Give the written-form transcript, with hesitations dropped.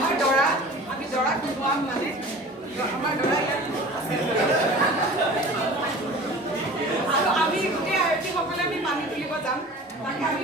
আমাৰ দৰা আমি দৰাক নোয়াম মানে আমাৰ দৰা ইয়াত আছে আৰু আমি গোটেই আয়তীসকলে আমি পানী তুলিব যাম তাকে আমি